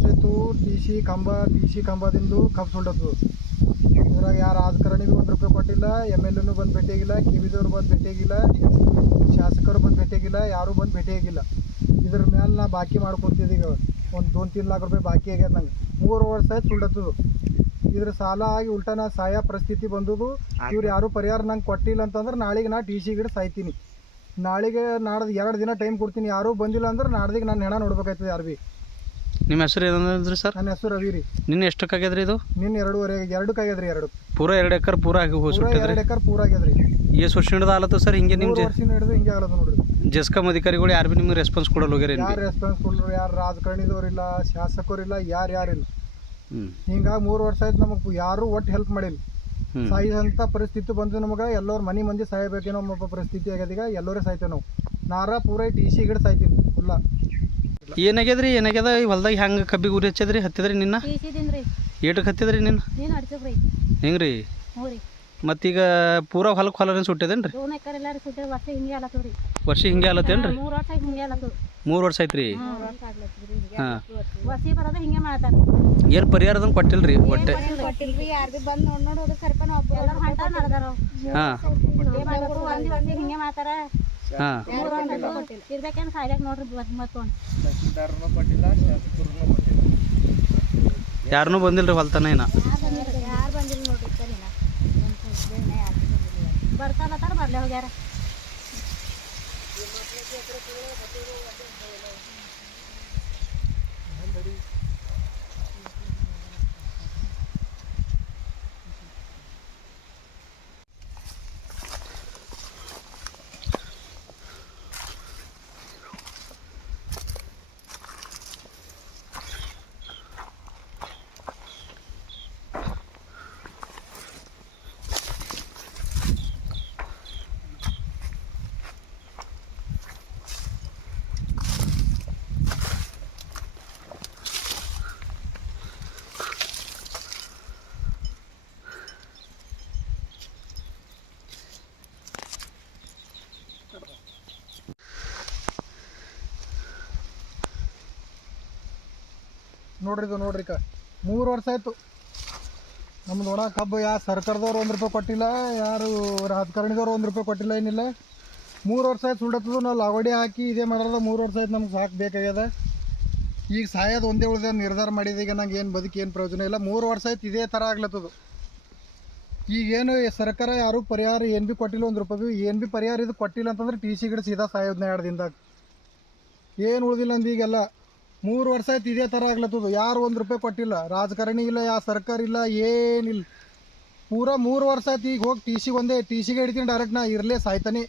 ವರ್ಷ ಆಯಿತು T C ಕಂಬದಿಂದ ಕಬ್ಬು ಸುಲ್ಡತ್ತು. ಇದ್ರಾಗ ಯಾರು ರಾಜಕಾರಣಿ ಭೀ ₹1 ಕೊಟ್ಟಿಲ್ಲ, MLA ಬಂದು ಭೇಟಿಯಾಗಿಲ್ಲ, KVದವ್ರು ಬಂದು ಭೇಟಿಯಾಗಿಲ್ಲ, ಶಾಸಕರು ಬಂದು ಭೇಟಿಯಾಗಿಲ್ಲ, ಯಾರೂ ಬಂದು ಭೇಟಿಯಾಗಿಲ್ಲ. ಇದ್ರ ಮೇಲೆ ನಾ ಬಾಕಿ ಮಾಡ್ಕೊತಿದ್ದೆ. ಈಗ ಒಂದು 2-3 ಲಾಖ ರೂಪಾಯಿ ಬಾಕಿ ಆಗ್ಯದ ನಂಗೆ. 3 ವರ್ಷ ಆಯ್ತು ಸುಲ್ಡತ್ತದು. ಇದ್ರ ಸಾಲ ಆಗಿ ಉಲ್ಟಾ ನಾ ಸಾಯೋ ಪರಿಸ್ಥಿತಿ ಬಂದದು. ಇವ್ರು ಯಾರೂ ಪರಿಹಾರ ನಂಗೆ ಕೊಟ್ಟಿಲ್ಲ ಅಂತಂದ್ರೆ ನಾಳೆಗೆ ನಾ ಟಿ ಸಿ ಗಿಡ ಸಾಯ್ತೀನಿ. ನಾಳೆಗೆ ನಾಡ್ದು 2 ದಿನ ಟೈಮ್ ಕೊಡ್ತೀನಿ. ಯಾರೂ ಬಂದಿಲ್ಲ ಅಂದ್ರೆ ನಾಡ್ದಿಗೆ ನಾನು ಹೆಣ ನೋಡ್ಬೇಕಾಯ್ತದೆ. ಯಾರು ಭೀ. ನಿಮ್ಮ ಹೆಸರು ಏನಂದ್ರಿ ಸರ್? ನನ್ನ ಹೆಸರು ರವಿ ರೀ. ನಿನ್ನೆ ಎಷ್ಟಕ್ಕಾಗ್ಯದ್ರಿ ಇದು? ನಿನ್ನ 2.5 ಆಗ್ಯದ್ರಿ. 2 ಪೂರಾ 2 ಎಕರೆ ಪೂರಾ ಆಗಿ ಪೂರಾ 2 ಎಕರೆ ಪೂರಾ ಆಗ್ಯದ್ರಿ. ಎಷ್ಟು ವರ್ಷ ಹಿಡಿದು ಆಲತ್ತು ಸರ್ ಹಿಂಗೆ? ನಿಮ್ಮ 3 ವರ್ಷ ಹಿಡಿದು ಹಿಂಗೆ ಆಗಲದು ನೋಡ್ರಿ. ಜೆಸ್ಕಾಮ್ ಅಧಿಕಾರಿಗಳು ಯಾರು ಭೀ ನಿಮ್ಗೆ ರೆಸ್ಪಾನ್ಸ್ ಕೊಡಲ್ಲ ಹೋಗ್ಯಾರ? ಯಾರು ರೆಸ್ಪಾನ್ಸ್ ಕೊಡಲ್ರಿ? ಯಾರು ರಾಜಕಾರಣಿದವ್ರಿಲ್ಲ, ಶಾಸಕರಿಲ್ಲ, ಯಾರಿಲ್ಲ. ಹಿಂಗಾಗಿ 3 ವರ್ಷ ಆಯ್ತು ನಮಗೆ ಯಾರೂ ಒಟ್ಟು ಹೆಲ್ಪ್ ಮಾಡಿಲ್ಲ. ಸಾಯಿಸಂಥ ಪರಿಸ್ಥಿತಿ ಬಂದು ನಮಗೆ. ಎಲ್ಲರೂ ಮಂದಿ ಸಾಯಬೇಕೇನೋ ನಮ್ಮ ಪರಿಸ್ಥಿತಿ ಆಗ್ಯದ. ಈಗ ಎಲ್ಲರೂ ಸಾಯ್ತೇವೆ ನಾವು. ನಾರ ಪೂರ ಟಿ ಸಿ ಗಿಡ ಸಾಯ್ತೀನಿ ಫುಲ್ಲ. ಏನಾಗ್ಯದ್ರಿ? ಏನಾಗ್ಯದ ಈ ಹೊಲ್ದಾಗ ಹೆಂಗೆ ಕಬ್ಬಿಗೆ ಉರಿ ಹಚ್ಚದ್ರಿ? ಹತ್ತಿದ್ರಿ ನಿನ್ನ? ಏಟಕ್ಕೆ ಹತ್ತಿದ್ರಿ ನಿನ್ನ? ಹೆಂಗೆ ರೀ? ಮತ್ತೀಗ ಪೂರಾ ಹೊಲಕ್ಕೆ ಸುಟ್ಟದೇನು ರೀ? ವರ್ಷ ಹಿಂಗೆ ಆಲತ್ತೇನು ರೀ? 3 ವರ್ಷ ಆಯ್ತು ರೀ. ಹಾಂ, ಏನು ಪರಿಹಾರದಂಗೆ ಕೊಟ್ಟಿಲ್ಲ ರೀ ಒಟ್ಟೆ? ಹಾಂ ಹಾಂ, ಯಾರನ್ನೂ ಬಂದಿಲ್ಲ ರೀ ಹೊಲ್ತನ ಏನ? ಬರ್ತಾರ ಬರ್ಲೇ ಹೋಗ್ಯಾರ. ನೋಡ್ರಿ 3 ವರ್ಷ ಆಯಿತು ನಮ್ದು ಒಣ ಕಬ್ಬು. ಯಾರು ಸರ್ಕಾರದವ್ರು ₹1 ಕೊಟ್ಟಿಲ್ಲ, ಯಾರು ರಾಜಕಾರಣಿದವ್ರು ₹1 ಕೊಟ್ಟಿಲ್ಲ, ಏನಿಲ್ಲ. 3 ವರ್ಷ ಆಯ್ತು ಸುಲ್ಡತ್ತದು. ನಾವು ಲಾವಡಿ ಹಾಕಿ ಇದೇ ಮಾಡೋದು 3 ವರ್ಷ ಆಯ್ತು. ನಮ್ಗೆ ಸಾಕು ಬೇಕಾಗ್ಯದ. ಈಗ ಸಾಯೋದು ಒಂದೇ ಉಳಿದ ನಿರ್ಧಾರ ಮಾಡಿದೆ. ಈಗ ನಂಗೆ ಏನು ಏನು ಪ್ರಯೋಜನ ಇಲ್ಲ. 3 ವರ್ಷ ಆಯ್ತು ಇದೇ ಥರ ಆಗ್ಲತ್ತದು. ಈಗೇನು ಸರ್ಕಾರ ಯಾರೂ ಪರಿಹಾರ ಏನು ಭೀ ಕೊಟ್ಟಿಲ್ಲ, ₹1 ಏನು ಭೀ ಪರಿಹಾರ ಇದು ಕೊಟ್ಟಿಲ್ಲ ಅಂತಂದ್ರೆ ಟಿ ಸಿ ಗಿಡ ಸೀದಾ ಸಾಯೋದನ್ನ 2 ದಿನದಾಗ. ಏನು ಉಳಿದಿಲ್ಲ ಅಂದ ಈಗೆಲ್ಲ 3 ವರ್ಷ ಆಯ್ತು ಇದೇ ಥರ ಆಗ್ಲತ್ತದು. ಯಾರು ₹1 ಕೊಟ್ಟಿಲ್ಲ, ರಾಜಕಾರಣಿ ಇಲ್ಲ, ಯಾವ ಸರ್ಕಾರ ಇಲ್ಲ, ಏನಿಲ್ಲ. ಪೂರಾ 3 ವರ್ಷ ಆಯ್ತು. ಈಗ ಹೋಗಿ ಟಿ ಸಿಗೆ ಹಿಡಿತೀನಿ ಡೈರೆಕ್ಟ್. ನಾ ಇರಲೇ ಸಾಯ್ತಾನೆ.